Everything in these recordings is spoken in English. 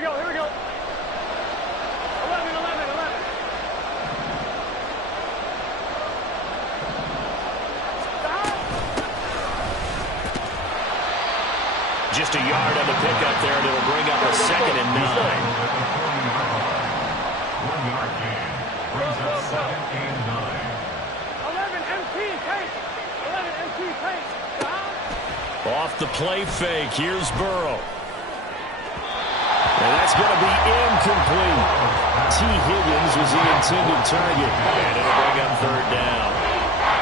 we go, here we go. 11, 11, 11. Just a yard on the pickup there, and it'll bring up a 2nd and 9. 1 yard gain. Brings up 2nd and 9. 11, MT, pace. 11, MT, pace. Off the play fake, here's Burrow. And that's going to be incomplete. T. Higgins was the intended target. And it'll bring up 3rd down.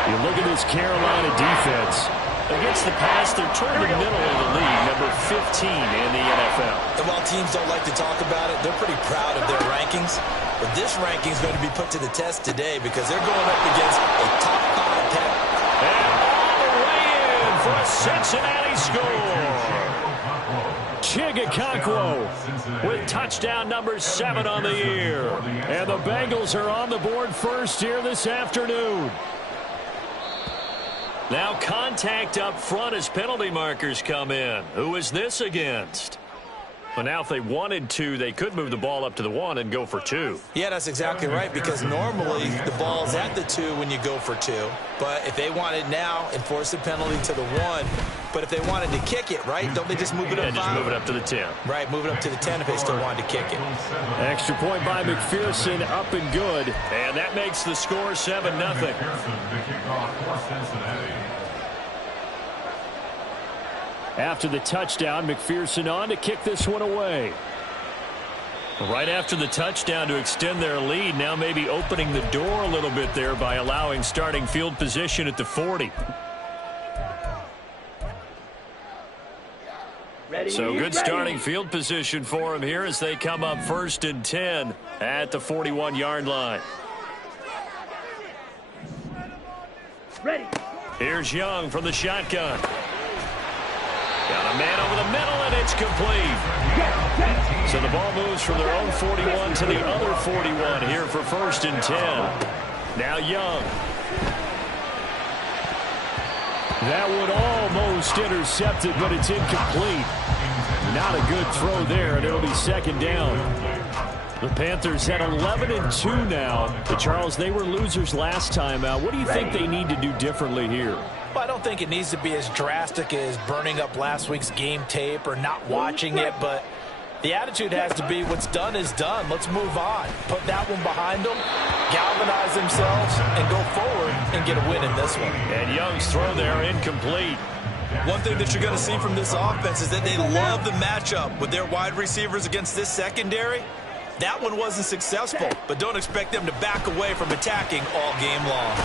You look at this Carolina defense. Against the pass, they're toward the middle of the league, number 15 in the NFL. And while teams don't like to talk about it, they're pretty proud of their rankings. But this ranking is going to be put to the test today because they're going up against a top 5 pack. And all the way in for a Cincinnati score. Chigga with touchdown number 7 on the year. And the Bengals are on the board first here this afternoon. Now contact up front as penalty markers come in. Who is this against? Well, now if they wanted to, they could move the ball up to the 1 and go for 2. Yeah, that's exactly right, because normally the ball's at the 2 when you go for 2. But if they want it now, enforce the penalty to the 1. But if they wanted to kick it, right, don't they just move it up? And just move it up to the 10. Right, move it up to the 10 if they still wanted to kick it. Extra point by McPherson, up and good. And that makes the score 7-0. After the touchdown, McPherson on to kick this one away. Right after the touchdown to extend their lead, now maybe opening the door a little bit there by allowing starting field position at the 40. So good starting field position for him here as they come up 1st and 10 at the 41-yard line. Ready. Here's Young from the shotgun. Got a man over the middle, and it's complete. So the ball moves from their own 41 to the other 41 here for 1st and 10. Now Young. That one almost intercepted, but it's incomplete. Not a good throw there, and it'll be 2nd down. The Panthers had 11-2 now. But Charles, they were losers last time out. What do you think they need to do differently here? Well, I don't think it needs to be as drastic as burning up last week's game tape or not watching it, but the attitude has to be what's done is done. Let's move on. Put that one behind them, galvanize themselves, and go forward and get a win in this one. And Young's throw there incomplete. One thing that you're going to see from this offense is that they love the matchup with their wide receivers against this secondary. That one wasn't successful, but don't expect them to back away from attacking all game long.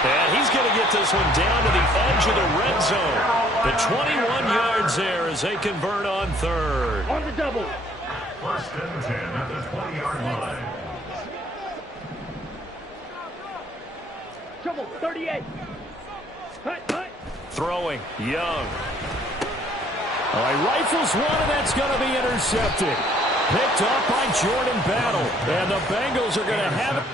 And he's going to get this one down to the edge of the red zone. The 21 yards there as they convert on 3rd. On the double. 1st and 10 at the 20-yard line. Trouble, 38. Hut, hut. Throwing, Young. All right, rifles one, and that's going to be intercepted. Picked off by Jordan Battle. And the Bengals are going to have it.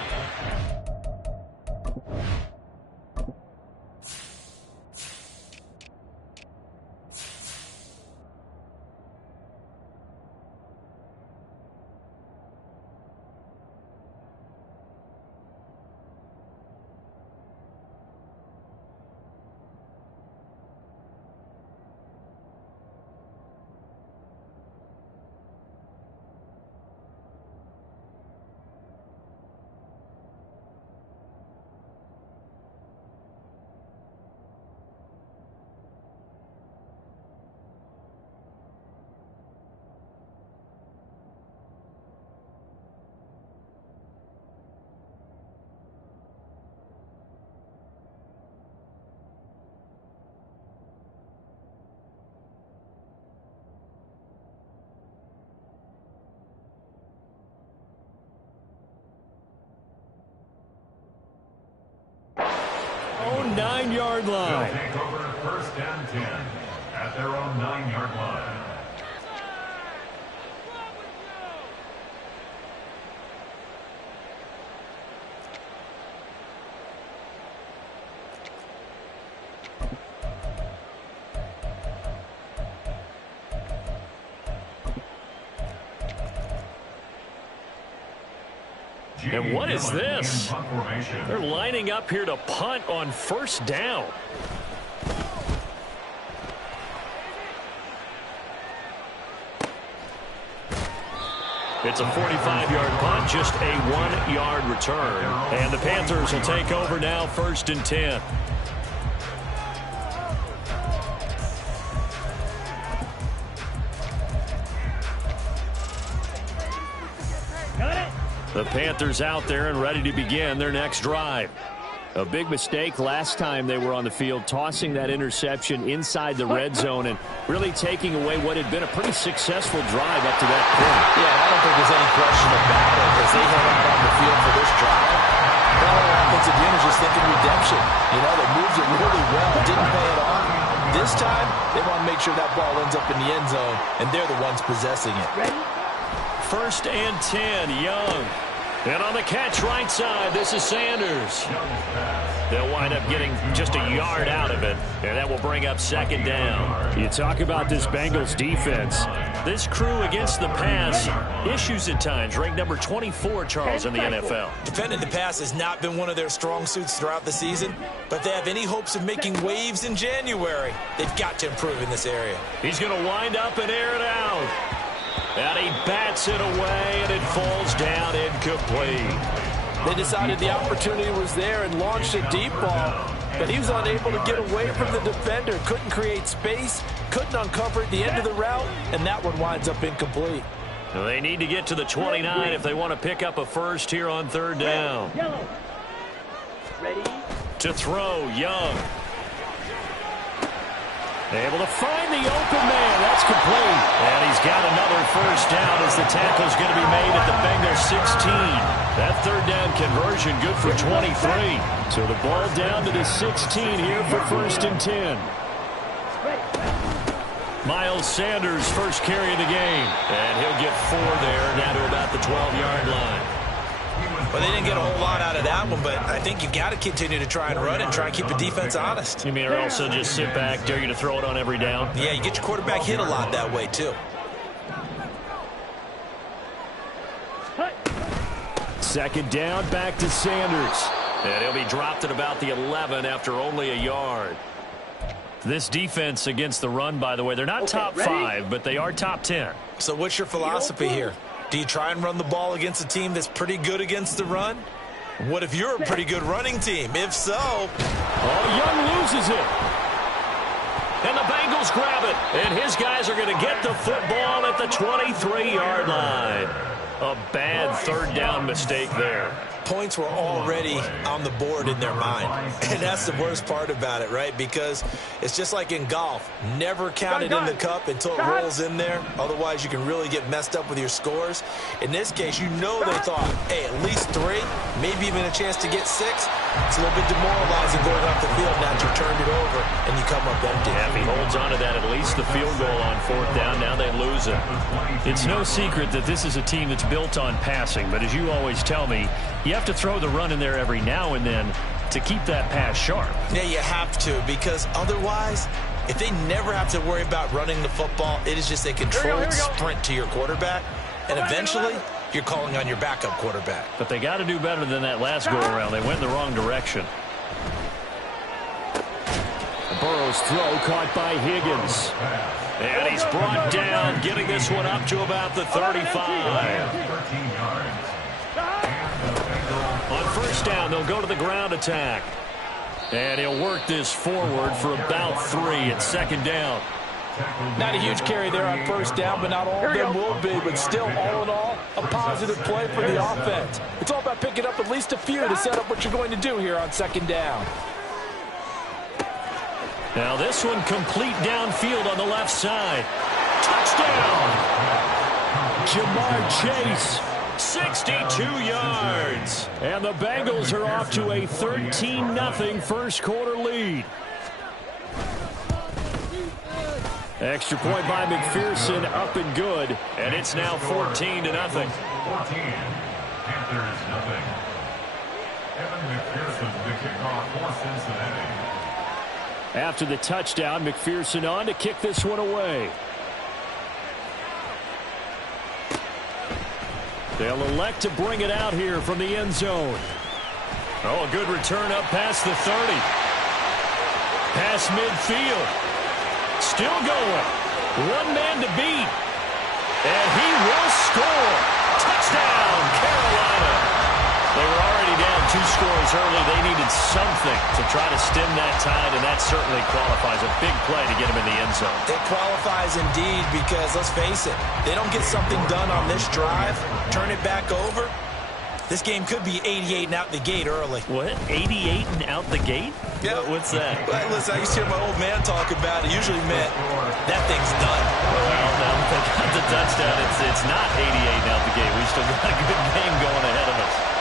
Own 9-yard line. They'll take over 1st and 10 at their own 9-yard line. And what is this? They're lining up here to punt on first down. It's a 45-yard punt, just a 1-yard return. And the Panthers will take over now, 1st and 10. The Panthers out there and ready to begin their next drive. A big mistake last time they were on the field, tossing that interception inside the red zone and really taking away what had been a pretty successful drive up to that point. Yeah, I don't think there's any question about it as they head out on the field for this drive. That offensive unit is just thinking redemption. You know, they moved it really well, didn't pay it off. This time, they want to make sure that ball ends up in the end zone, and they're the ones possessing it. 1st and 10, Young. And on the catch right side, this is Sanders. They'll wind up getting just a yard out of it, and that will bring up 2nd down. You talk about this Bengals defense. This crew against the pass, issues at times, ranked number 24, Charles, in the NFL. Defending the pass has not been one of their strong suits throughout the season, but they have any hopes of making waves in January. They've got to improve in this area. He's going to wind up and air it out. And he bats it away, and it falls down incomplete. They decided the opportunity was there and launched a deep ball, but he was unable to get away from the defender, couldn't create space, couldn't uncover at the end of the route, and that one winds up incomplete. They need to get to the 29 if they want to pick up a first here on 3rd down. Ready? To throw, Young. Able to find the open man. That's complete. And he's got another first down as the tackle's going to be made at the Bengals 16. That 3rd down conversion good for 23. So the ball down to the 16 here for 1st and 10. Miles Sanders, first carry of the game. And he'll get 4 there, now to about the 12-yard line. Well, they didn't get a whole lot out of that one, but I think you've got to continue to try and run and try and keep the defense honest. You mean, or also just sit back, dare you to throw it on every down? Yeah, you get your quarterback hit a lot that way, too. 2nd down, back to Sanders. And he'll be dropped at about the 11 after only a yard. This defense against the run, by the way, they're not top 5, but they are top 10. So what's your philosophy here? Do you try and run the ball against a team that's pretty good against the run? What if you're a pretty good running team? If so... Oh, Young loses it. And the Bengals grab it. And his guys are going to get the football at the 23-yard line. A bad 3rd down mistake there. Points were already on the board in their mind. And that's the worst part about it, right? Because it's just like in golf. Never count it in the cup until it rolls in there. Otherwise, you can really get messed up with your scores. In this case, you know they thought, hey, at least 3, maybe even a chance to get 6. It's a little bit demoralizing going off the field now that you turned it over and you come up empty. Yeah, if he holds on to that, at least the field goal on 4th down, now they lose it. It's no secret that this is a team that's built on passing, but as you always tell me, you have to throw the run in there every now and then to keep that pass sharp. Yeah, you have to, because otherwise, if they never have to worry about running the football, it is just a controlled sprint to your quarterback, and eventually, you're calling on your backup quarterback. But they got to do better than that last go-around. They went in the wrong direction. Burrow's throw caught by Higgins. And he's brought down, getting this one up to about the 35. On 1st down, they'll go to the ground attack. And he'll work this forward for about 3 at 2nd down. Not a huge carry there on 1st down, but not all of them will be. But still, all in all, a positive play for the offense. It's all about picking up at least a few to set up what you're going to do here on 2nd down. Now this one complete downfield on the left side. Touchdown! Jamar Chase, 62 yards. And the Bengals are off to a 13-0 first quarter lead. Extra point by McPherson, up and good. And it's now 14-0. 14. Panthers, nothing. Evan McPherson, the kickoff for Cincinnati. After the touchdown, McPherson on to kick this one away. They'll elect to bring it out here from the end zone. Oh, a good return up past the 30. Past midfield. Still going. One man to beat. And he will score. Touchdown, Carolina. They were already down 2 scores early. They needed something to try to stem that tide, and that certainly qualifies. A big play to get them in the end zone. It qualifies indeed because, let's face it, they don't get something done on this drive, turn it back over. This game could be 88 and out the gate early. What? 88 and out the gate? Yeah. What's that? Well, listen, I used to hear my old man talk about it. Usually meant that thing's done. Well, now that they got the touchdown, it's not 88 and out the gate. We still got a good game going ahead of us.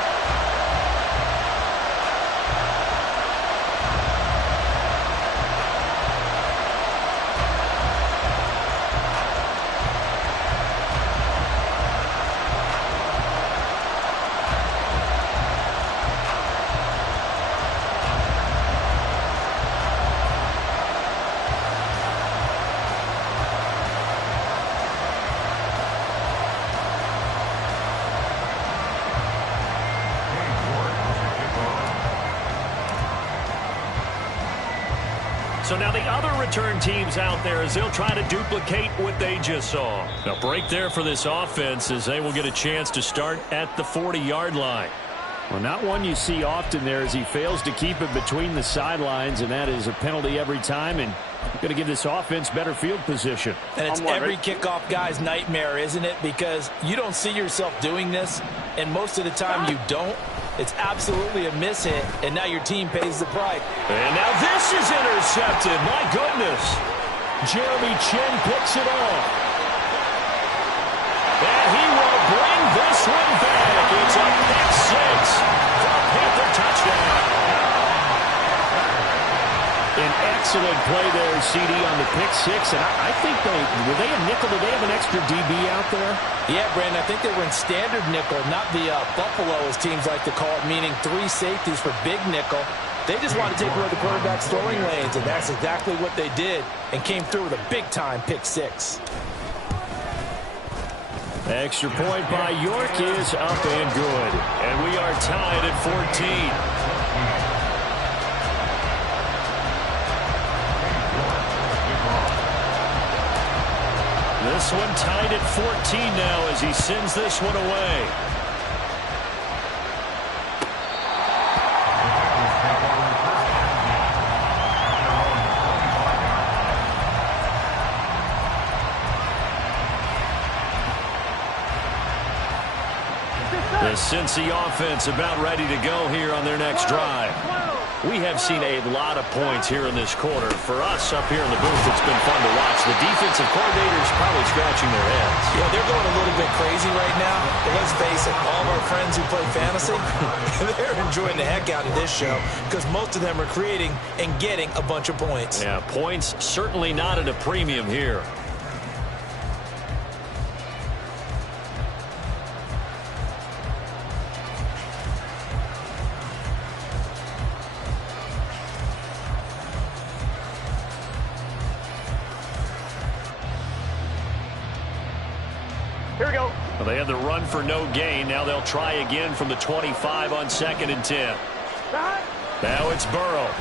So now the other return teams out there as they'll try to duplicate what they just saw. A break there for this offense as they will get a chance to start at the 40-yard line. Well, not one you see often there as he fails to keep it between the sidelines, and that is a penalty every time, and going to give this offense better field position. And it's every kickoff guy's nightmare, isn't it? Because you don't see yourself doing this, and most of the time you don't. It's absolutely a mishit, and now your team pays the price. And now this is intercepted. My goodness. Jeremy Chinn picks it off. And he will bring this one back. It's a pick six for a Panther touchdown. An excellent play there, CD, on the pick six. And I think were they a nickel? Did they have an extra DB out there? Yeah, Brandon, I think they were in standard nickel, not the Buffalo, as teams like to call it, meaning 3 safeties for big nickel. They just wanted to take away the quarterback's throwing lanes, and that's exactly what they did, and came through with a big-time pick six. Extra point by York is up and good. And we are tied at 14. This one tied at 14 now as he sends this one away. The Cincy offense about ready to go here on their next drive. We have seen a lot of points here in this quarter. For us up here in the booth, it's been fun to watch. The defensive coordinators probably scratching their heads. Yeah, they're going a little bit crazy right now. But let's face it, all of our friends who play fantasy, they're enjoying the heck out of this show because most of them are creating and getting a bunch of points. Yeah, points certainly not at a premium here. Here we go. Well, they had the run for no gain. Now they'll try again from the 25 on 2nd and 10. Now it's Burrow.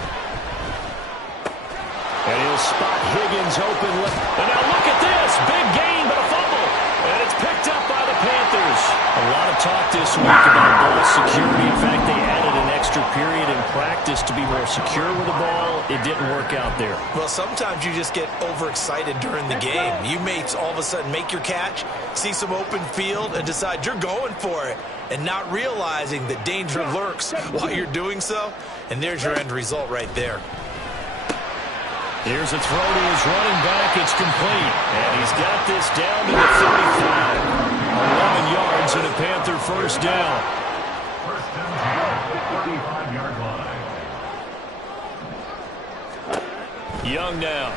And he'll spot Higgins open. And now look at this. Big gain, but a fumble. And it's picked up by the Panthers. A lot of talk this week about ball security. In fact, they added an extra period in practice to be more secure with the ball. It didn't work out there. Well, sometimes you just get overexcited during the game. You may all of a sudden make your catch, see some open field, and decide you're going for it, and not realizing that danger lurks while you're doing so. And there's your end result right there. Here's a throw to his running back. It's complete. And he's got this down to the 35. 11 yards and a Panther first down. First and 10, 35-yard line. Young now.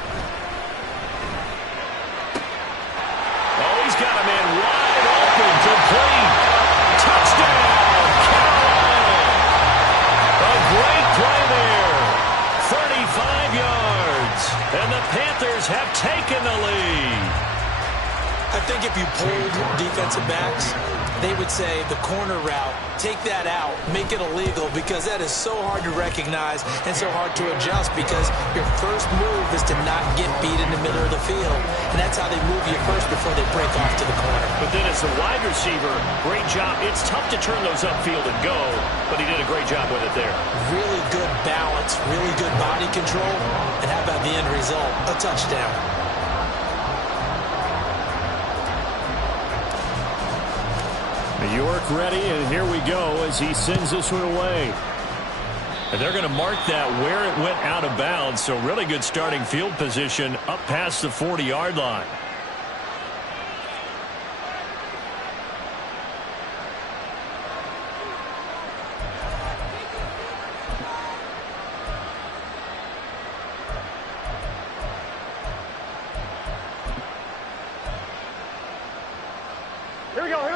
Oh, he's got a man wide open. Complete. Touchdown, Carolina. A great play there. 35 yards. And the Panthers have taken the lead. I think if you pulled defensive backs, they would say the corner route, take that out, make it illegal, because that is so hard to recognize and so hard to adjust, because your first move is to not get beat in the middle of the field. And that's how they move you first before they break off to the corner. But then as a wide receiver, great job. It's tough to turn those upfield and go, but he did a great job with it there. Really good balance, really good body control, and how about the end result? A touchdown. York ready, and here we go as he sends this one away. And they're going to mark that where it went out of bounds, so really good starting field position up past the 40-yard line.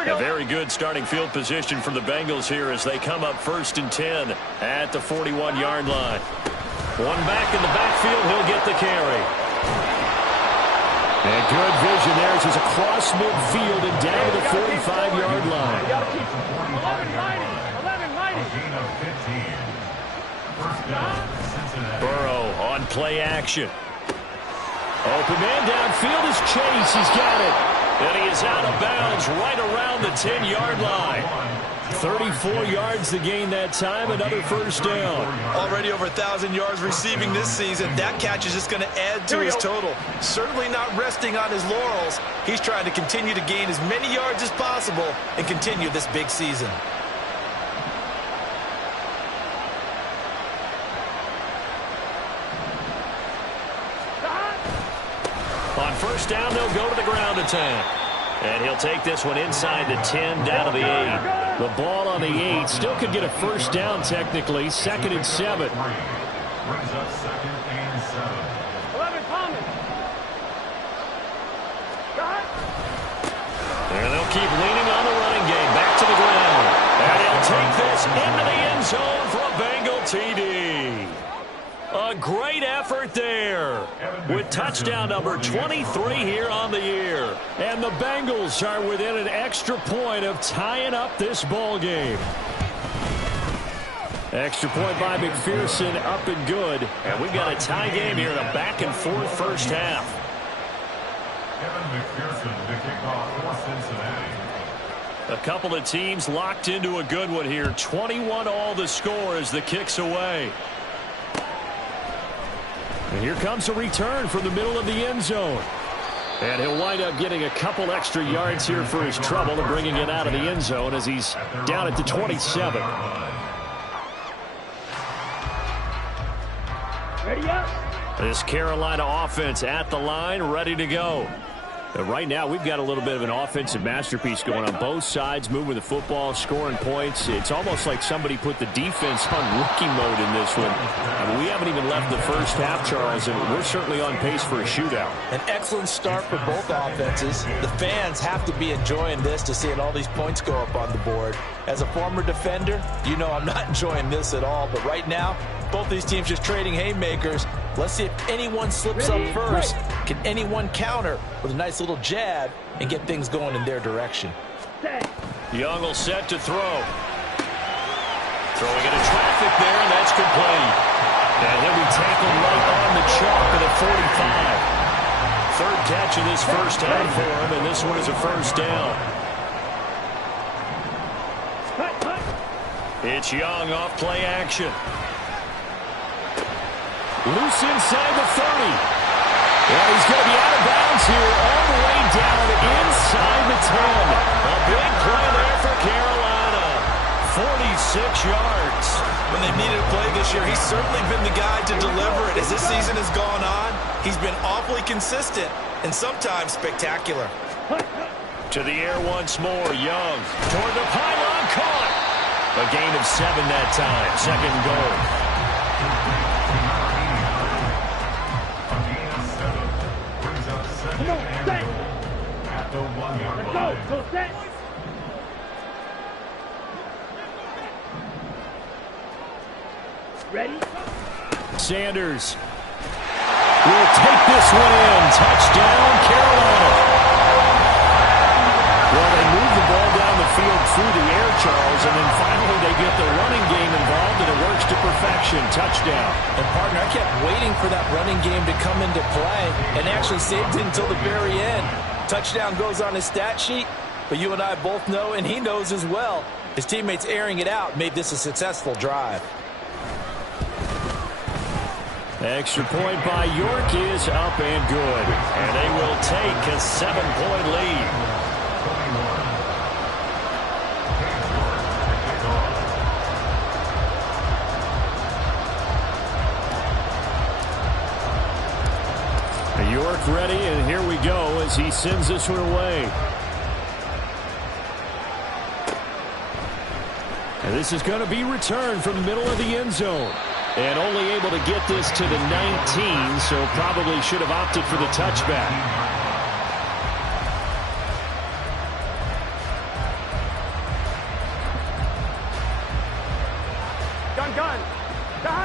A very good starting field position for the Bengals here as they come up 1st and 10 at the 41-yard line. One back in the backfield, he'll get the carry. And good vision there as he's across midfield and down to the 45-yard line. 11-15. Burrow on play action. Open man downfield is Chase. He's got it. And he is out of bounds right around the 10-yard line. 34 yards to gain that time, another first down. Already over 1,000 yards receiving this season. That catch is just going to add to his total. Certainly not resting on his laurels. He's trying to continue to gain as many yards as possible and continue this big season. On first down, they'll go to the ground attack. And he'll take this one inside the 10, down to the 8. The ball on the 8. Still could get a first down technically. 2nd and 7. Brings up 2nd and 7. 11 Thomas. And they'll keep leaning on the running game. Back to the ground. And he'll take this into the end zone for a Bengal TD. A great effort there with touchdown number 23 here on the year. And the Bengals are within an extra point of tying up this ball game. Extra point by McPherson, up and good. And we've got a tie game here in a back-and-forth first half. Kevin McPherson to kick off for Cincinnati. A couple of teams locked into a good one here. 21 all the score as the kick's away. And here comes a return from the middle of the end zone. And he'll wind up getting a couple extra yards here for his trouble and bringing it out of the end zone as he's down at the 27. Ready up. This Carolina offense at the line, ready to go. And right now, we've got a little bit of an offensive masterpiece going on both sides, moving the football, scoring points. It's almost like somebody put the defense on rookie mode in this one. I mean, we haven't even left the first half, Charles, and we're certainly on pace for a shootout. An excellent start for both offenses. The fans have to be enjoying this to seeing all these points go up on the board. As a former defender, you know I'm not enjoying this at all. But right now, both these teams just trading haymakers. Let's see if anyone slips up first. Can anyone counter with a nice little jab and get things going in their direction? Young will set to throw. Throwing into traffic there, and that's complete. And he'll be tackled right on the chalk at the 45. Third catch of this first half for him, and this one is a first down. It's Young off play action. Loose inside the 30. Well, he's going to be out of bounds here all the way down inside the 10. A big play there for Carolina. 46 yards. When they've needed a play this year, he's certainly been the guy to deliver it. As this season has gone on, he's been awfully consistent and sometimes spectacular. To the air once more. Young toward the pylon, caught. A gain of 7 that time. Second goal. At the 1-yard line. Go, set. Ready? Sanders will take this one in. Touchdown, Carolina. Well, they moved the ball down the field through the air, Charles, and then finally they get the running game involved, and it works to perfection. Touchdown. And, partner, I kept waiting for that running game to come into play and actually saved it until the very end. Touchdown goes on his stat sheet, but you and I both know, and he knows as well, his teammates airing it out made this a successful drive. Extra point by York is up and good. And they will take a 7-point lead. York ready, and here we go as he sends this one away. And this is going to be returned from the middle of the end zone. And only able to get this to the 19, so probably should have opted for the touchback.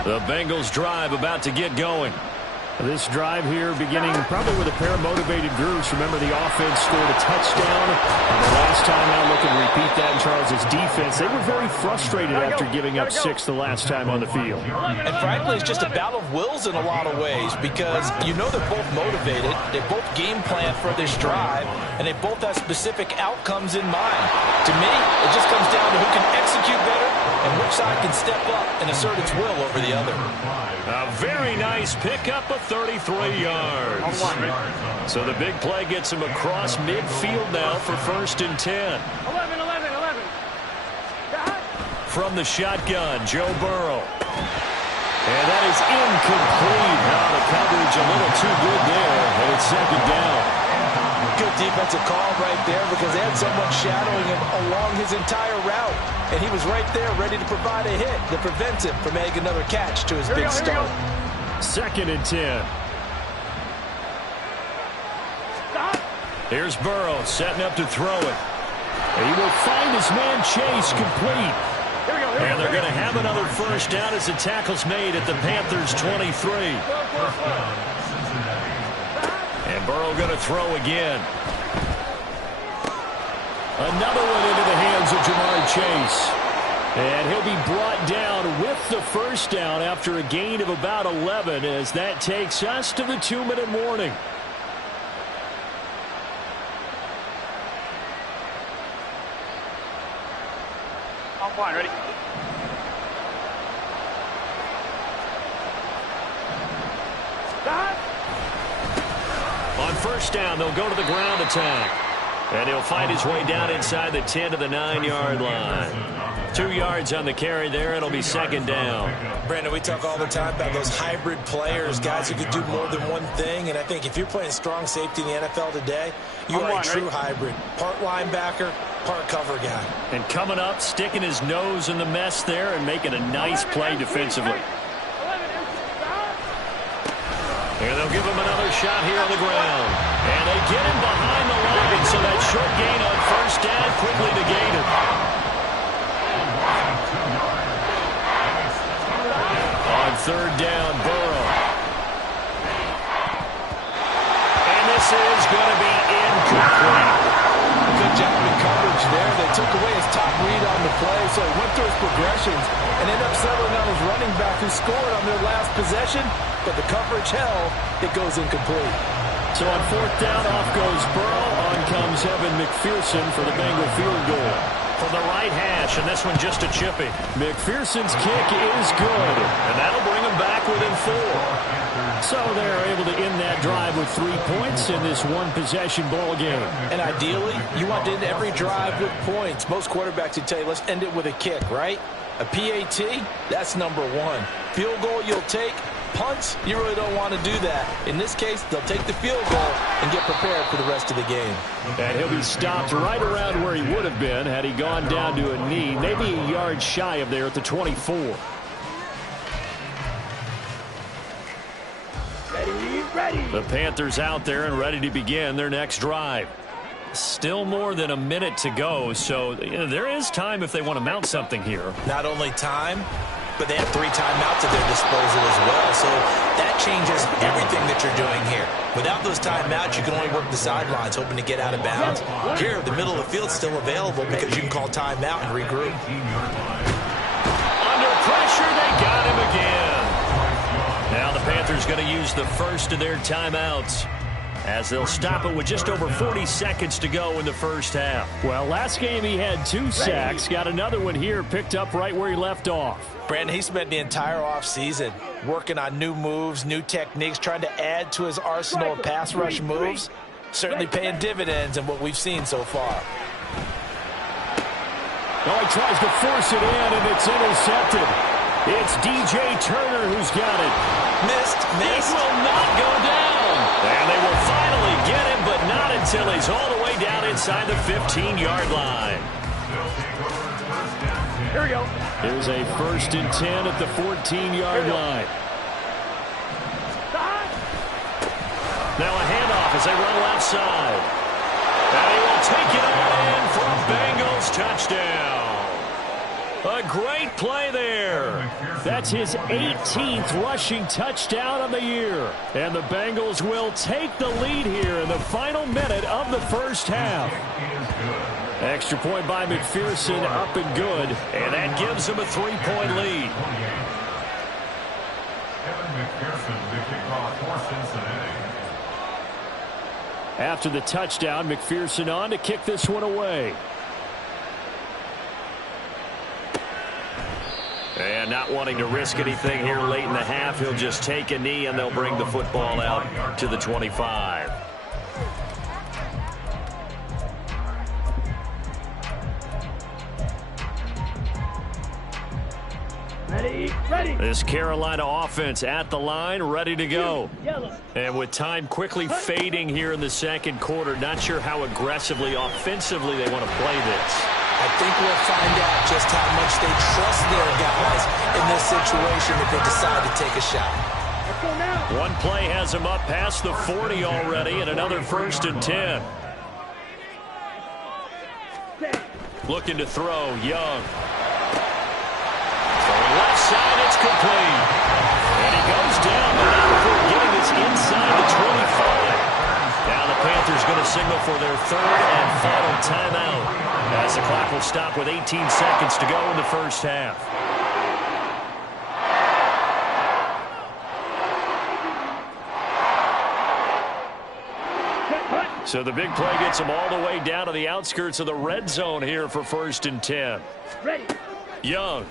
The Bengals drive about to get going. This drive here beginning probably with a pair of motivated groups. Remember, the offense scored a touchdown. And the last time out, look and repeat that in Charles's defense. They were very frustrated after giving up 6 the last time on the field. And frankly, it's just a battle of wills in a lot of ways because you know they're both motivated. They both game plan for this drive, and they both have specific outcomes in mind. To me, it just comes down to who can execute better and which side can step up and assert its will over the other. A very nice pickup of 33 yards. So the big play gets him across midfield now for 1st and 10. 11. From the shotgun, Joe Burrow. And that is incomplete. Now the coverage a little too good there, and it's 2nd down. Good defensive call right there because they had someone shadowing him along his entire route. And he was right there ready to provide a hit that prevents him from making another catch to his big start. 2nd and 10. Here's Burrow setting up to throw it. He will find his man Chase complete. And they're going to have another 1st down as the tackle's made at the Panthers' 23. And Burrow going to throw again. Another one into the hands of Jamar Chase. And he'll be brought down with the 1st down after a gain of about 11 as that takes us to the 2-minute warning. On point, ready? On 1st down, they'll go to the ground attack. And he'll find his way down inside the 10 to the 9-yard line. 2 yards on the carry there. It'll be 2nd down. Brandon, we talk all the time about those hybrid players, guys who can do more than one thing. And I think if you're playing strong safety in the NFL today, you are a true hybrid. Part linebacker, part cover guy. And coming up, sticking his nose in the mess there and making a nice play defensively. And they'll give him another shot here on the ground. And they get him behind the line, so that short gain on 1st down quickly negated. On 3rd down, Burrow. And this is going to be incomplete. Good job in coverage there. They took away his top read on the play, so he went through his progressions and ended up settling on his running back who scored on their last possession, but the coverage held. It goes incomplete. So on 4th down, off goes Burrow. On comes Evan McPherson for the Bengal field goal. From the right hash, and this one just a chippy. McPherson's kick is good, and that'll bring him back within 4. So they're able to end that drive with 3 points in this one-possession ball game. And ideally, you want to end every drive with points. Most quarterbacks would tell you, let's end it with a kick, right? A PAT, that's number 1. Field goal you'll take. Punts, you really don't want to do that. In this case, they'll take the field goal and get prepared for the rest of the game. And he'll be stopped right around where he would have been had he gone down to a knee, maybe a yard shy of there at the 24. Ready. The Panthers out there and ready to begin their next drive. Still more than a minute to go, so there is time if they want to mount something here. Not only time, but they have 3 timeouts at their disposal as well. So that changes everything that you're doing here. Without those timeouts, you can only work the sidelines, hoping to get out of bounds. Here, the middle of the field's still available because you can call timeout and regroup. Under pressure, they got him again. Now the Panthers going to use the first of their timeouts, as they'll stop it with just over 40 seconds to go in the first half. Well, last game he had 2 sacks. Got another one here, picked up right where he left off. Brandon, he spent the entire offseason working on new moves, new techniques, trying to add to his arsenal of pass rush moves. Certainly paying dividends in what we've seen so far. Oh, he tries to force it in, and it's intercepted. It's DJ Turner who's got it. Missed. It will not go down. And they will finally get him, but not until he's all the way down inside the 15-yard line. Here we go. Here's a 1st and 10 at the 14-yard line. Now a handoff as they run left side. And he will take it on in for a Bengals touchdown. A great play there. That's his 18th rushing touchdown of the year. And the Bengals will take the lead here in the final minute of the first half. Extra point by McPherson, up and good. And that gives them a 3-point lead. Evan McPherson, the kickoff for Cincinnati. After the touchdown, McPherson on to kick this one away. And not wanting to risk anything here late in the half, he'll just take a knee and they'll bring the football out to the 25. Ready. This Carolina offense at the line, ready to go. And with time quickly fading here in the second quarter, not sure how aggressively, offensively they want to play this. I think we'll find out just how much they trust their guys in this situation if they decide to take a shot. Let's go now. One play has him up past the 40 already, and another 1st and 10. Looking to throw, Young. Throwing left side, it's complete. And he goes down, but not before getting this inside the 25. Now the Panthers going to signal for their 3rd and final timeout, as the clock will stop with 18 seconds to go in the first half. So the big play gets them all the way down to the outskirts of the red zone here for 1st and 10. Ready. Young.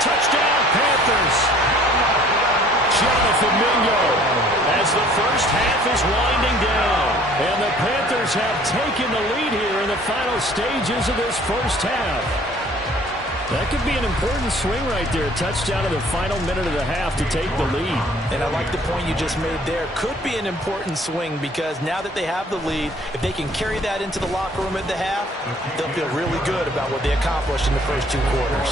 Touchdown, Panthers. Jonathan Mingo, as the first half is winding down. And the Panthers have taken the lead here in the final stages of this first half. That could be an important swing right there. A touchdown in the final minute of the half to take the lead. And I like the point you just made there. Could be an important swing because now that they have the lead, if they can carry that into the locker room at the half, they'll feel really good about what they accomplished in the first 2 quarters.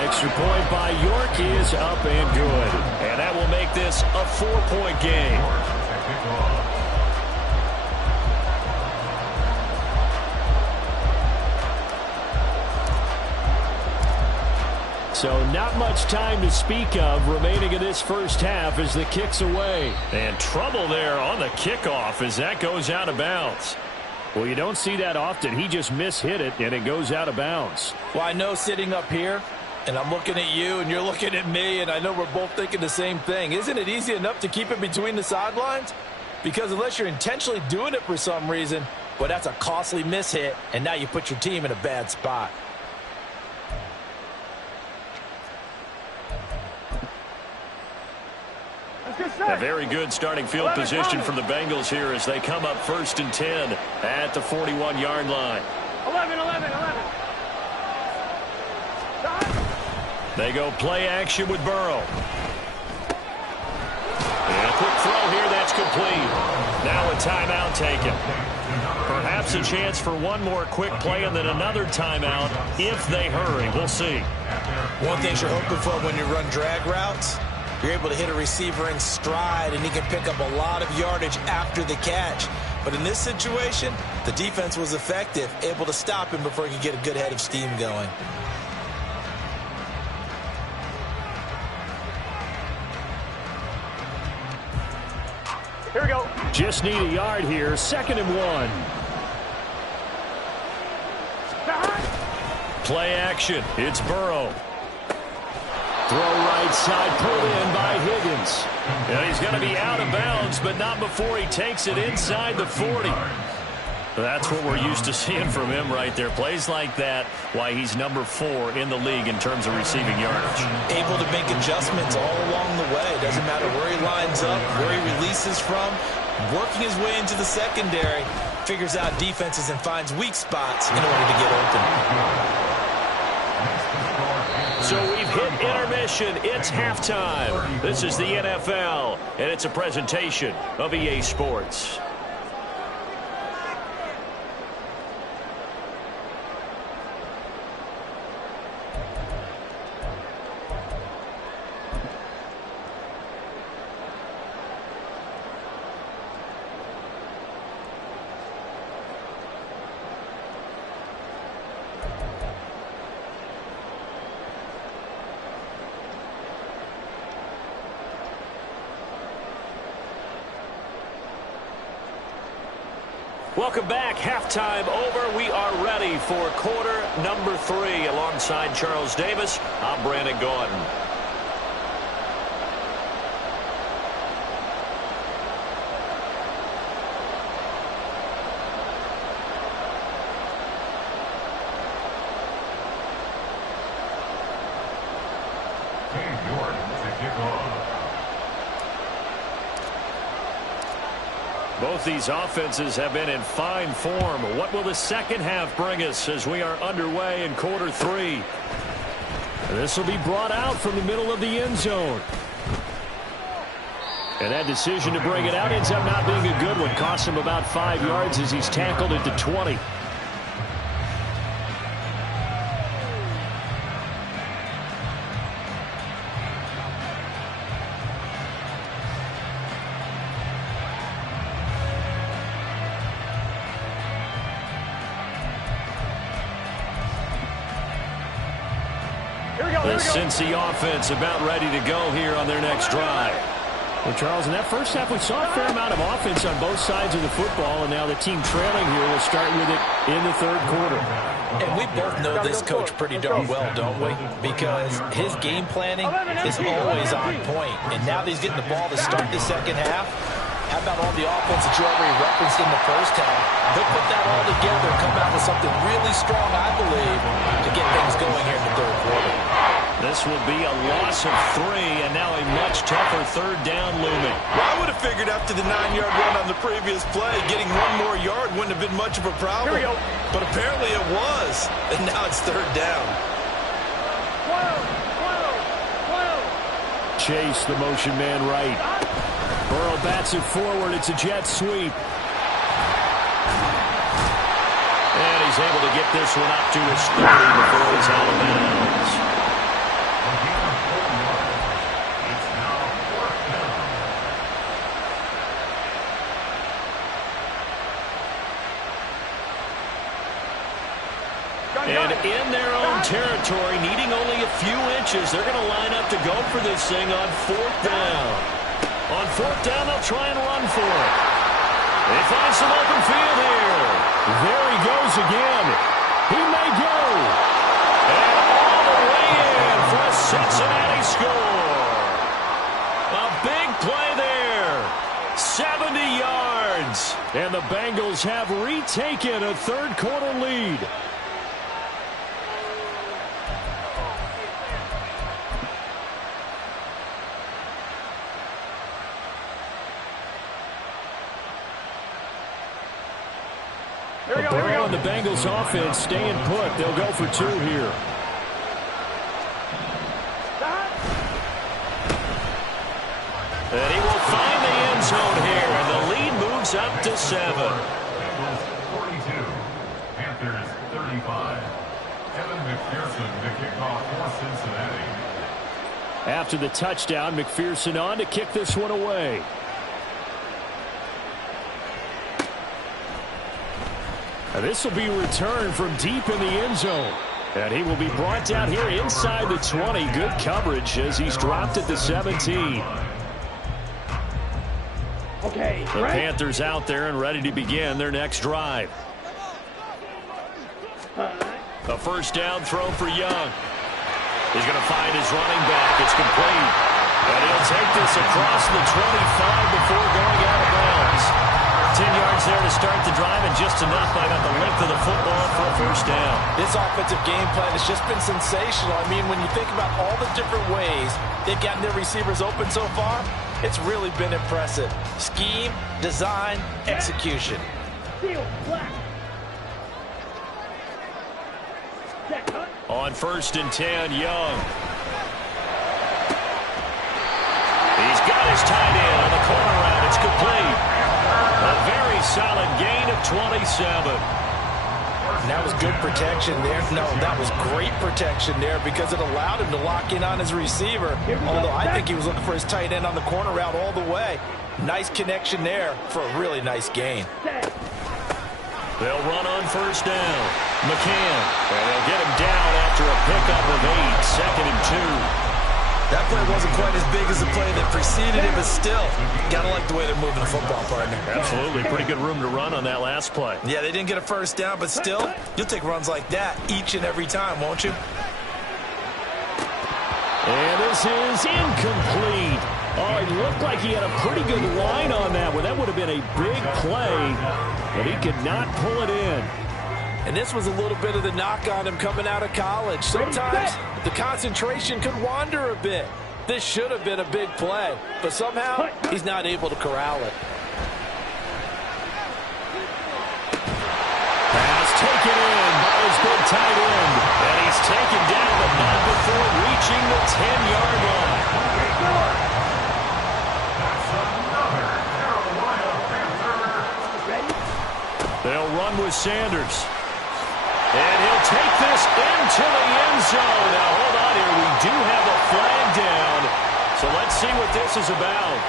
Extra point by York is up and good. And that will make this a 4-point game. So not much time to speak of remaining in this first half as the kick's away. And trouble there on the kickoff as that goes out of bounds. Well, you don't see that often. He just mishit it, and it goes out of bounds. Well, I know sitting up here, and I'm looking at you, and you're looking at me, and I know we're both thinking the same thing. Isn't it easy enough to keep it between the sidelines? Because unless you're intentionally doing it for some reason, well, that's a costly mishit, and now you put your team in a bad spot. A very good starting field position from the Bengals here as they come up 1st and 10 at the 41-yard line. 11. They go play action with Burrow. And a quick throw here, that's complete. Now a timeout taken. Perhaps a chance for one more quick play and then another timeout if they hurry. We'll see. One thing you're hoping for when you run drag routes, you're able to hit a receiver in stride, and he can pick up a lot of yardage after the catch. But in this situation, the defense was effective, able to stop him before he could get a good head of steam going. Here we go. Just need a yard here. 2nd and 1. Play action. It's Burrow. Throw right side, pulled in by Higgins. And he's going to be out of bounds, but not before he takes it inside the 40. That's what we're used to seeing from him right there. Plays like that, why he's number 4 in the league in terms of receiving yardage. Able to make adjustments all along the way. Doesn't matter where he lines up, where he releases from. Working his way into the secondary, figures out defenses and finds weak spots in order to get open. So we've hit intermission. It's halftime. This is the NFL, and it's a presentation of EA Sports. Welcome back. Halftime over. We are ready for quarter number 3. Alongside Charles Davis, I'm Brandon Gaudin. Cade York to kick off. Both these offenses have been in fine form. What will the second half bring us as we are underway in quarter 3? And this will be brought out from the middle of the end zone. And that decision to bring it out ends up not being a good one. Costs him about 5 yards as he's tackled at the 20. The Cincy offense about ready to go here on their next drive. Well, Charles, in that first half, we saw a fair amount of offense on both sides of the football, and now the team trailing here will start with it in the 3rd quarter. And we both know this coach pretty darn well, don't we? Because his game planning is always on point. And now that he's getting the ball to start the second half, how about all the offense that you already referenced in the first half? He'll put that all together and come out with something really strong, I believe, to get things going here in the 3rd quarter. This will be a loss of 3, and now a much tougher 3rd down looming. Well, I would have figured after the 9-yard run on the previous play, getting 1 more yard wouldn't have been much of a problem. Here we go. But apparently it was, and now it's 3rd down. 12. Chase, the motion man right. Burrow bats it forward. It's a jet sweep. And he's able to get this one up to his 30 before he's out of bounds. And in their own territory, needing only a few inches, they're going to line up to go for this thing on 4th down. On 4th down, they'll try and run for it. They find some open field here. There he goes again. He may go. And all the way in for a Cincinnati score. A big play there. 70 yards. And the Bengals have retaken a 3rd quarter lead. Burrow and the Bengals offense staying put. They'll go for 2 here. And he will find the end zone here, and the lead moves up to 7. Bengals 42, Panthers 35. Evan McPherson, the kickoff for Cincinnati. After the touchdown, McPherson on to kick this one away. This will be returned from deep in the end zone. And he will be brought down here inside the 20. Good coverage as he's dropped at the 17. Okay, The Panthers out there and ready to begin their next drive. A first down throw for Young. He's going to find his running back. It's complete. And he'll take this across the 25 before going out of bounds. 10 yards there to start the drive, and just enough by about the length of the football for a first down. This offensive game plan has just been sensational. I mean, when you think about all the different ways they've gotten their receivers open so far, it's really been impressive. Scheme, design, execution. On first and 10, Young. He's got his tight end on the corner route. It's complete. A very solid gain of 27. And that was good protection there. No, that was great protection there because it allowed him to lock in on his receiver. Although I think he was looking for his tight end on the corner route all the way. Nice connection there for a really nice gain. They'll run on first down. McCann. And they'll get him down after a pickup of 8. Second and 2. That play wasn't quite as big as the play that preceded it, but still, gotta like the way they're moving the football, partner. Absolutely. Pretty good room to run on that last play. Yeah, they didn't get a first down, but still, you'll take runs like that each and every time, won't you? And this is incomplete. Oh, it looked like he had a pretty good line on that one. That would have been a big play, but he could not pull it in. And this was a little bit of the knock on him coming out of college. Sometimes the concentration could wander a bit. This should have been a big play, but somehow he's not able to corral it. Pass taken in by his big tight end. And he's taken down, but not before reaching the 10-yard line. They'll run with Sanders. And he'll take this into the end zone. Now, hold on here. We do have a flag down. So let's see what this is about.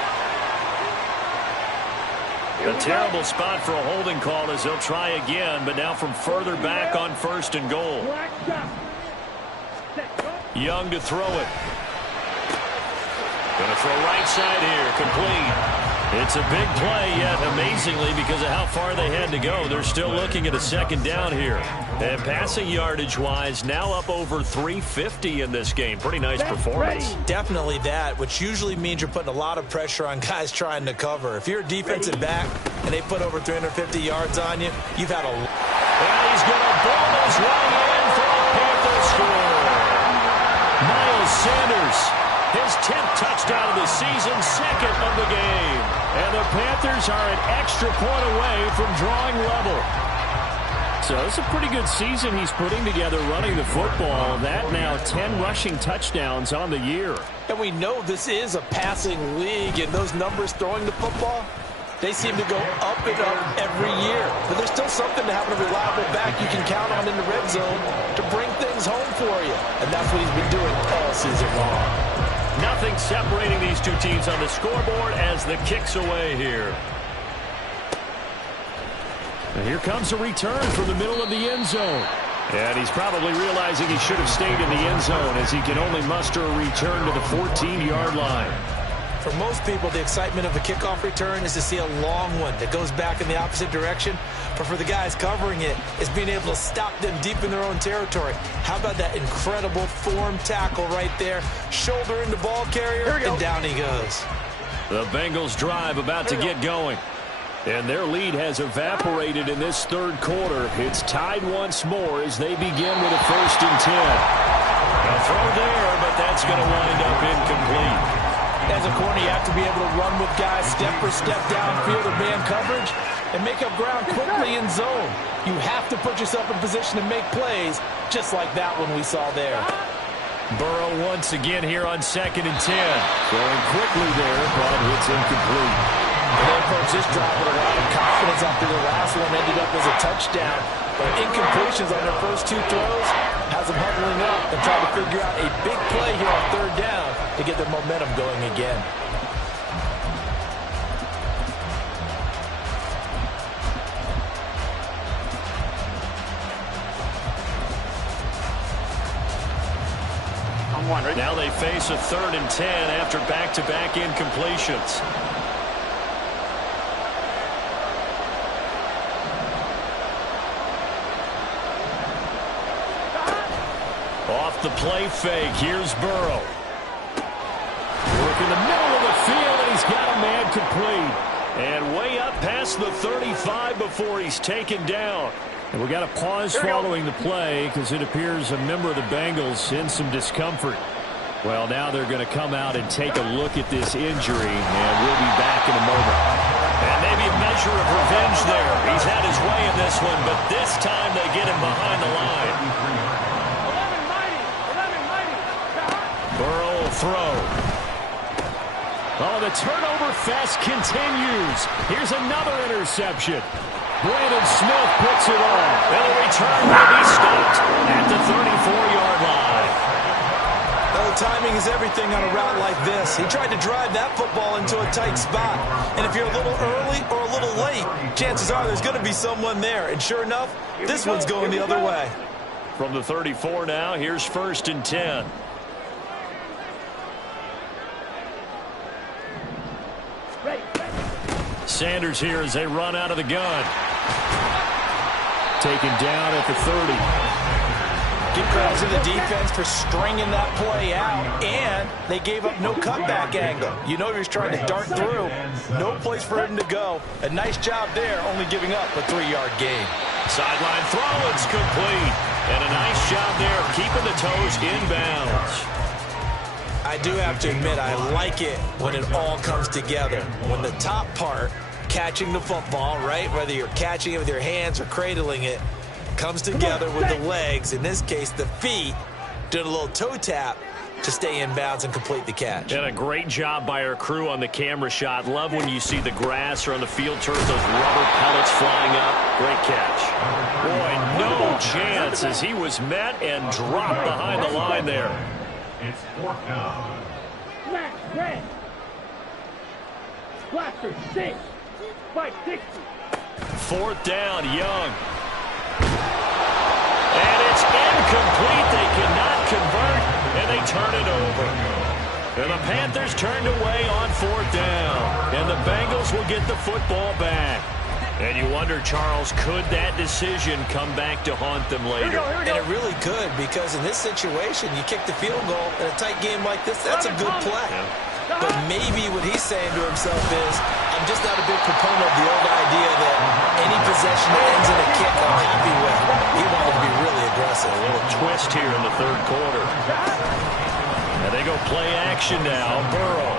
A terrible spot for a holding call as they'll try again, but now from further back on first and goal. Young to throw it. Going to throw right side here. Complete. It's a big play, yet amazingly, because of how far they had to go, they're still looking at a second down here. And passing yardage-wise, now up over 350 in this game. Pretty nice performance. Definitely that, which usually means you're putting a lot of pressure on guys trying to cover. If you're a defensive back and they put over 350 yards on you, you've had a... And he's going to ball his way in for a Panther score. Miles Sanders, his 10th touchdown of the season, second of the game. And the Panthers are an extra point away from drawing level. So it's a pretty good season he's putting together running the football. That now 10 rushing touchdowns on the year. And we know this is a passing league, and those numbers throwing the football, they seem to go up and up every year. But there's still something to having a reliable back you can count on in the red zone to bring things home for you. And that's what he's been doing all season long. Nothing separating these two teams on the scoreboard as the kick's away here. And here comes a return from the middle of the end zone. And he's probably realizing he should have stayed in the end zone as he can only muster a return to the 14-yard line. For most people, the excitement of a kickoff return is to see a long one that goes back in the opposite direction. But for the guys covering it, it's being able to stop them deep in their own territory. How about that incredible form tackle right there? Shoulder into ball carrier, and down he goes. The Bengals drive about to get going. And their lead has evaporated in this third quarter. It's tied once more as they begin with a first and 10. A throw there, but that's going to wind up incomplete. As a corner, you have to be able to run with guys step for step downfield in man coverage and make up ground quickly in zone. You have to put yourself in position to make plays, just like that one we saw there. Burrow once again here on second and 10. Throwing quickly there, but it's incomplete. They approach this drive with a lot of confidence after the last one ended up as a touchdown. But incompletions on their first two throws has them huddling up and trying to figure out a big play here on third down to get their momentum going again. one, right? Now they face a 3rd and 10 after back-to-back incompletions. Off the play fake, here's Burrow. Work in the middle of the field, and he's got a man complete. And way up past the 35 before he's taken down. And we got a pause following the play because it appears a member of the Bengals in some discomfort. Well, now they're going to come out and take a look at this injury, and we'll be back in a moment. And maybe a measure of revenge there. He's had his way in this one, but this time they get him behind the line. 11 mighty. Burrow will throw. Oh, the turnover fest continues. Here's another interception. Brandon Smith puts it on. And the return will be stopped at the 34-yard line. Well, timing is everything on a route like this. He tried to drive that football into a tight spot. And if you're a little early or a little late, chances are there's going to be someone there. And sure enough, this one's going the other way. From the 34 now, here's 1st and 10. Sanders here as they run out of the gun. Taken down at the 30. Give credit to the defense for stringing that play out, and they gave up no cutback angle. You know he was trying to dart through. No place for him to go. A nice job there, only giving up a 3-yard gain. Sideline throw, it's complete. And a nice job there of keeping the toes inbounds. I do have to admit, I like it when it all comes together. When the top part, catching the football, right, whether you're catching it with your hands or cradling it, comes together with the legs, in this case the feet, doing a little toe tap to stay in bounds and complete the catch. And a great job by our crew on the camera shot. Love when you see the grass or on the field turf, those rubber pellets flying up. Great catch. Boy, no chance as he was met and dropped behind the line there. It's 4th down. Smash, red. Blaster, 6. 560. 4th down, Young. And it's incomplete. They cannot convert, and they turn it over. And the Panthers turned away on 4th down. And the Bengals will get the football back. And you wonder, Charles, could that decision come back to haunt them later? And it really could, because in this situation, you kick the field goal in a tight game like this, that's a good play. Yeah. But maybe what he's saying to himself is, I'm just not a big proponent of the old idea that any possession that ends in a kick I'm happy with. He wanted to be really aggressive. A little twist here in the 3rd quarter. And they go play action now. Burrow.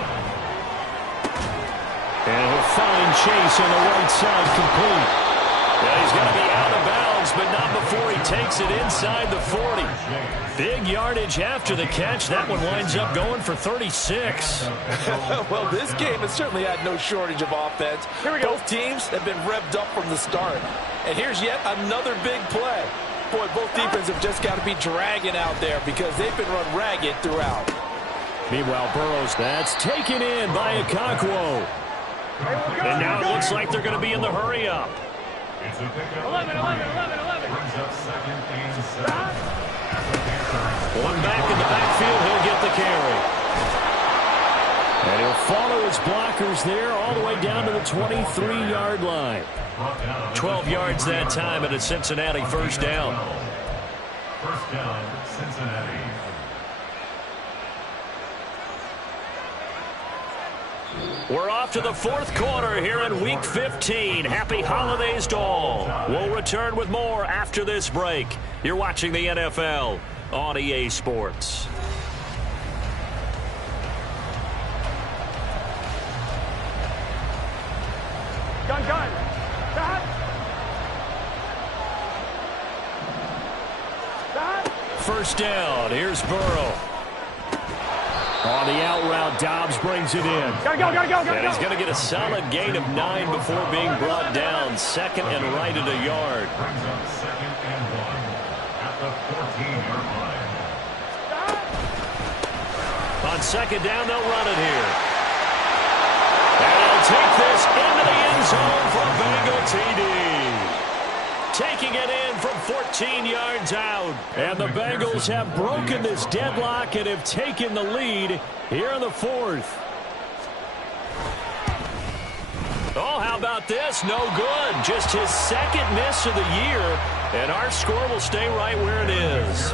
And he'll find Chase on the right side complete. Yeah, he's going to be out of bounds, but not before he takes it inside the 40. Big yardage after the catch. That one winds up going for 36. Well, this game has certainly had no shortage of offense. Both teams have been revved up from the start. And here's yet another big play. Boy, both defenses have just got to be dragging out there because they've been run ragged throughout. Meanwhile, Burrows, that's taken in by Okonkwo. And now it looks like they're going to be in the hurry-up. It's a pickup. 11. Brings up 2nd and 7. One back in the backfield, he'll get the carry. And he'll follow his blockers there all the way down to the 23-yard line. 12 yards that time, and a Cincinnati 1st down. 1st down, Cincinnati. We're off to the 4th quarter here in Week 15. Happy holidays to all. We'll return with more after this break. You're watching the NFL on EA Sports. Gun. Stop. 1st down. Here's Burrow. On the out route, Dobbs brings it in. Gotta go. And he's going to get a solid gain of 9 before being brought down. 2nd and right at a yard. Brings up 2nd and 1 at the 14-yard line. On 2nd down, they'll run it here. And he'll take this into the end zone for Bengal TD. taking it in from 14 yards out. And the Bengals have broken this deadlock and have taken the lead here in the fourth. Oh, how about this? No good. Just his second miss of the year, and our score will stay right where it is.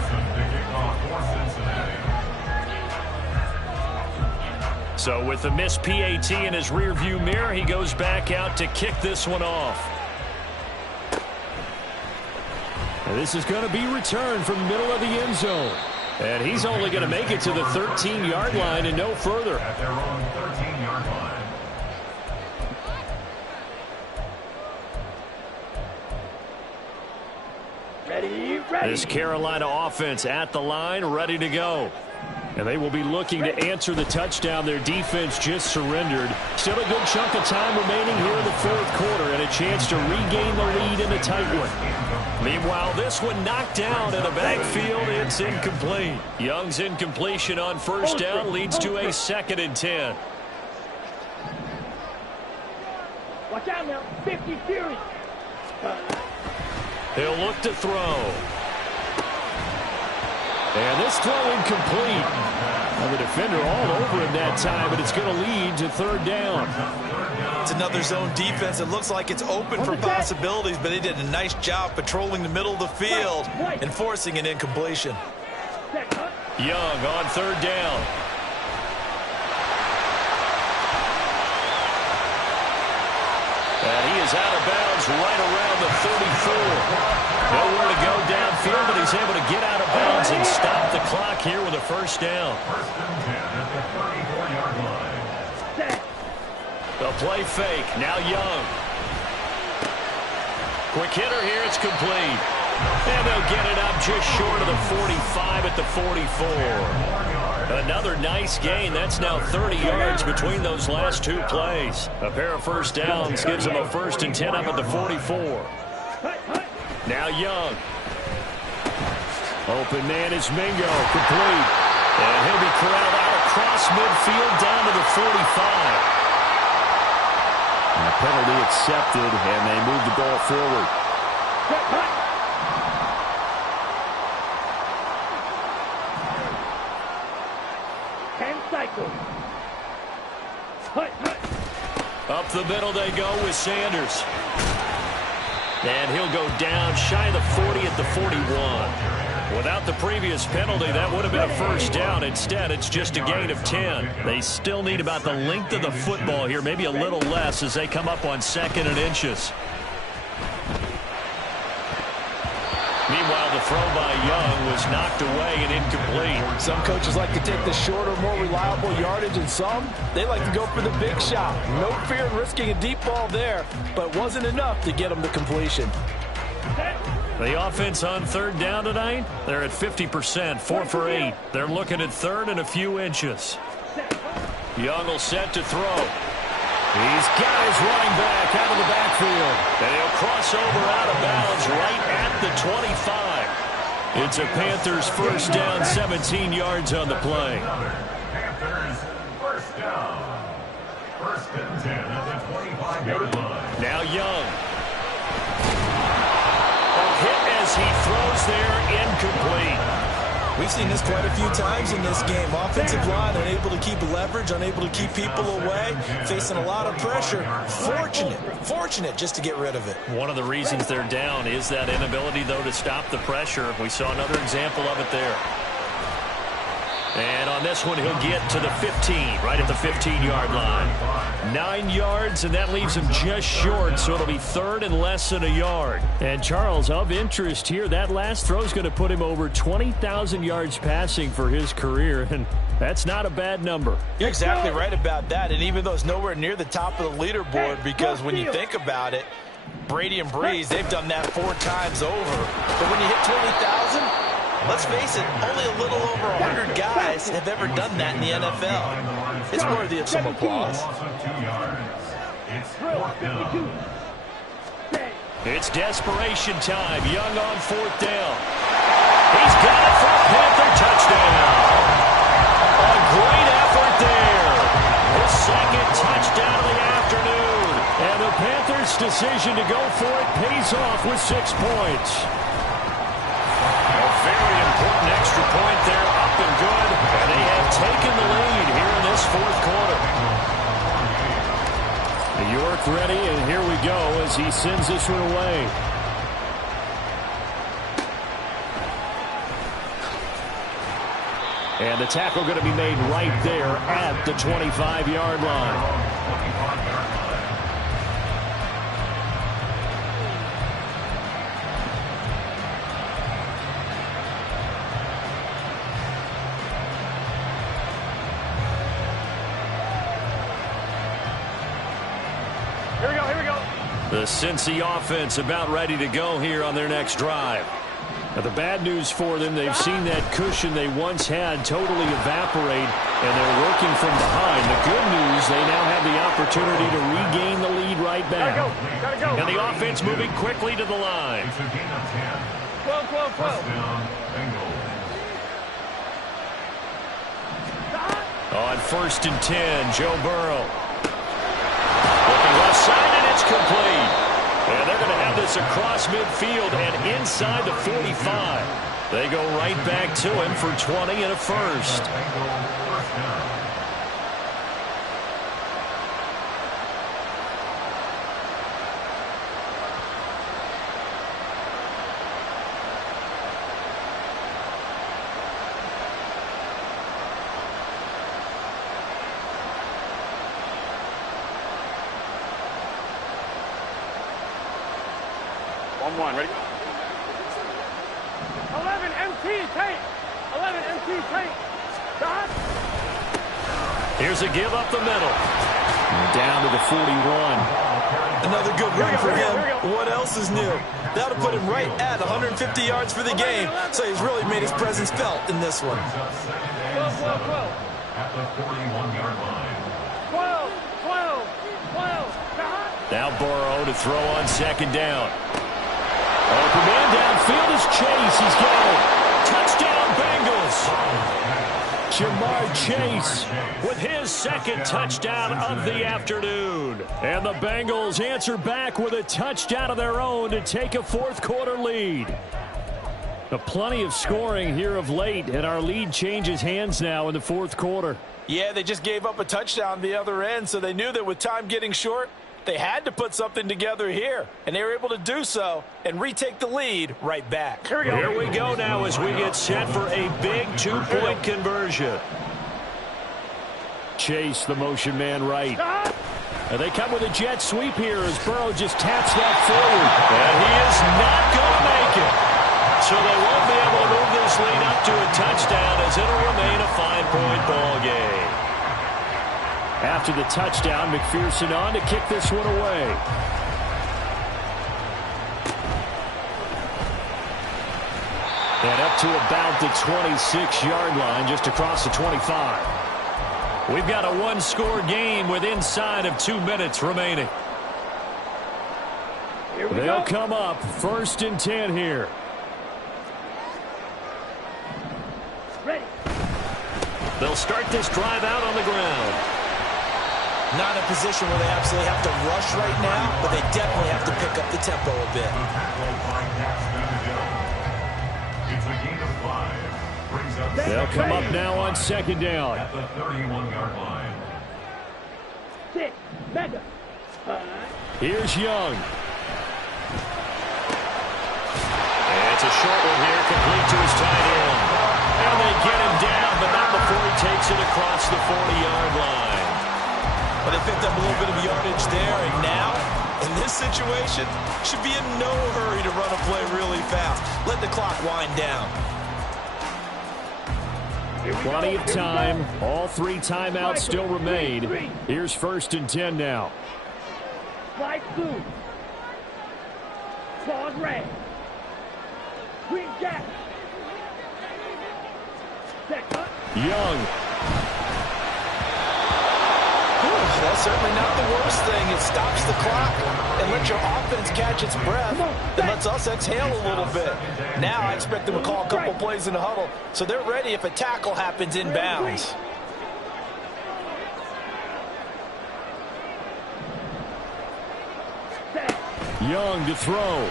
So with the missed PAT in his rearview mirror, he goes back out to kick this one off. And this is going to be returned from the middle of the end zone. And he's only going to make it to the 13-yard line and no further. At their own 13-yard line. Ready. This Carolina offense at the line, ready to go. And they will be looking to answer the touchdown. Their defense just surrendered. Still a good chunk of time remaining here in the fourth quarter and a chance to regain the lead in a tight one. Meanwhile, this one knocked down in the backfield. It's incomplete. Young's incompletion on first down leads to a 2nd and 10. Watch out now. 50 Fury. He'll look to throw. And this throw incomplete. And the defender all over him that time, but it's going to lead to 3rd down. It's another zone defense. It looks like it's open for possibilities, but they did a nice job patrolling the middle of the field and forcing an incompletion. Young on 3rd down. And he is out of bounds right around the 34. Nowhere to go downfield, but he's able to get out of bounds and stop the clock here with a 1st down. 1st and 10 at the 34-yard line. The play fake. Now Young. Quick hitter here. It's complete. And they'll get it up just short of the 45 at the 44. Another nice gain. That's now 30 yards between those last 2 plays. A pair of 1st downs gives them a 1st and 10 up at the 44. Now Young. Open man is Mingo. Complete. And he'll be corralled out across midfield down to the 45. And a penalty accepted, and they move the ball forward. 10 cycles. Up the middle they go with Sanders. And he'll go down shy of the 40 at the 41. Without the previous penalty, that would have been a 1st down. Instead, it's just a gain of 10. They still need about the length of the football here, maybe a little less as they come up on 2nd and inches. Meanwhile, the throw by Young was knocked away and incomplete. Some coaches like to take the shorter, more reliable yardage, and some, they like to go for the big shot. No fear in risking a deep ball there, but wasn't enough to get them to completion. The offense on 3rd down tonight, they're at 50%, 4 for 8. They're looking at 3rd and a few inches. Young will set to throw. He's got his running back out of the backfield. And he'll cross over out of bounds right at the 25. It's a Panthers 1st down, 17 yards on the play. Panthers 1st down. 1st and 10 at the 25-yard line. Now Young. A hit as he throws there, incomplete. We've seen this quite a few times in this game. Offensive line unable to keep leverage, unable to keep people away, facing a lot of pressure. Fortunate just to get rid of it. One of the reasons they're down is that inability, though, to stop the pressure. We saw another example of it there. And on this one, he'll get to the 15, right at the 15-yard line. 9 yards, and that leaves him just short, so it'll be 3rd and less than a yard. And, Charles, of interest here, that last throw is going to put him over 20,000 yards passing for his career, and that's not a bad number. You're exactly right about that, and even though it's nowhere near the top of the leaderboard, because when you think about it, Brady and Breeze, they've done that 4 times over. But when you hit 20,000, let's face it, only a little over 100 guys have ever done that in the NFL. It's worthy of some applause. It's desperation time. Young on 4th down. He's got it for a Panther touchdown. A great effort there. His 2nd touchdown of the afternoon. And the Panthers to decision to go for it pays off with 6 points. A very important extra point there, up and good. And they have taken the lead here in this fourth quarter. York ready, and here we go as he sends this one away. And the tackle going to be made right there at the 25-yard line. The Cincy offense about ready to go here on their next drive. Now, the bad news for them, they've seen that cushion they once had totally evaporate, and they're working from behind. The good news, they now have the opportunity to regain the lead right back. Gotta go. And the offense moving quickly to the line. It's a gain of 10. 12. First down, Bengals. On 1st and 10, Joe Burrow. Looking left side, and it's complete. And they're going to have this across midfield and inside the 45. They go right back to him for 20 and a first. First down. One, ready? 11 MT tape. 11 MT tape. Stop. Here's a give up the middle. Down to the 41. Another good run for him. What else is new? That'll put him right at 150 yards for the game. So he's really made his presence felt in this one. 12. At the 41-yard line. 12. Stop. Now Burrow to throw on second down. Open man downfield is Chase. He's got it. Touchdown, Bengals. Jamar Chase with his second touchdown of the afternoon. And the Bengals answer back with a touchdown of their own to take a fourth quarter lead. Plenty of scoring here of late, and our lead changes hands now in the fourth quarter. Yeah, they just gave up a touchdown the other end, so they knew that with time getting short, they had to put something together here, and they were able to do so and retake the lead right back. Here we go now as we get set for a big two-point conversion. Chase, the motion man right. And they come with a jet sweep here as Burrow just taps that forward. And he is not going to make it. So they won't be able to move this lead up to a touchdown as it'll remain a 5-point ball game. After the touchdown, McPherson on to kick this one away. And up to about the 26-yard line, just across the 25. We've got a one-score game with inside of 2 minutes remaining. They'll come up 1st and 10 here. Ready. They'll start this drive out on the ground. Not in a position where they absolutely have to rush right now, but they definitely have to pick up the tempo a bit. It's a gain of 5. Brings up They'll come up now on second down. at the 31-yard line. 6. Mega. Here's Young. And it's a short one here, complete to his tight end. And they get him down, but not before he takes it across the 40-yard line. But they picked up a little bit of yardage there, and now, in this situation, should be in no hurry to run a play really fast. Let the clock wind down. Plenty of time. All 3 timeouts still remain. Here's 1st and 10 now. Slide blue. Claws red. Green jack. Set cut. Young. That's certainly not the worst thing. It stops the clock and lets your offense catch its breath and lets us exhale a little bit. Now I expect them to call a couple plays in the huddle so they're ready if a tackle happens inbounds. Set. Young to throw.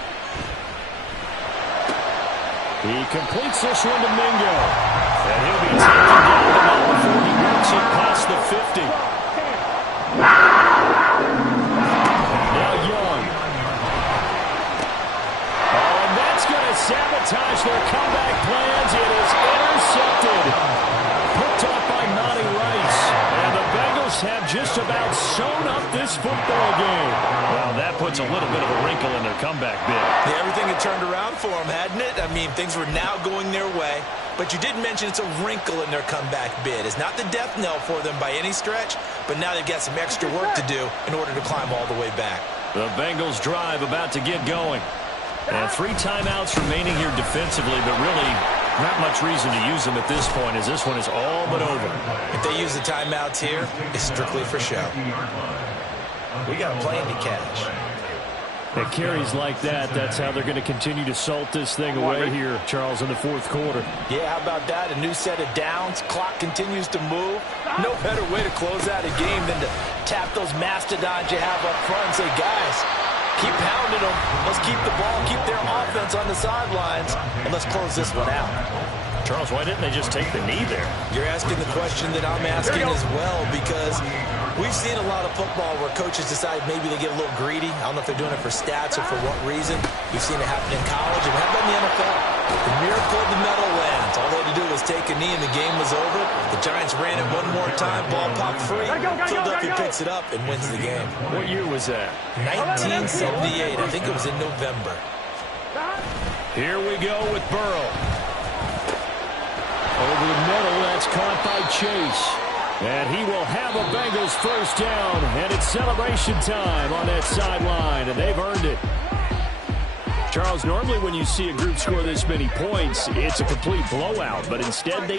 He completes this one to Mingo. And he'll be taken down the ball before he works it past the 50. Now Young. Oh, and that's going to sabotage their comeback plans. It is intercepted. Picked off by Monty Rice. And the Bengals have just about sewn up this football game. Well, that puts a little bit of a wrinkle in their comeback bid. Yeah, everything had turned around for them, hadn't it? I mean, things were now going their way. But you did mention it's a wrinkle in their comeback bid. It's not the death knell for them by any stretch, but now they've got some extra work to do in order to climb all the way back. The Bengals drive about to get going. And 3 timeouts remaining here defensively, but really not much reason to use them at this point as this one is all but over. If they use the timeouts here, it's strictly for show. We got a plane to catch. At carries like that, that's how they're going to continue to salt this thing away here, Charles, in the 4th quarter. Yeah, how about that? A new set of downs. Clock continues to move. No better way to close out a game than to tap those mastodons you have up front and say, guys, keep pounding them. Let's keep the ball, keep their offense on the sidelines, and let's close this one out. Charles, why didn't they just take the knee there? You're asking the question that I'm asking as well, because we've seen a lot of football where coaches decide maybe they get a little greedy. I don't know if they're doing it for stats or for what reason. We've seen it happen in college, and how about in the NFL? The miracle of the Meadowlands. All they had to do was take a knee, and the game was over. The Giants ran it one more time. Ball popped free. Philadelphia picks it up and wins the game. What year was that? 1978. I think it was in November. Here we go with Burrow. Over the middle, that's caught by Chase. And he will have a Bengals first down, and it's celebration time on that sideline, and they've earned it. Charles, normally when you see a group score this many points, it's a complete blowout, but instead they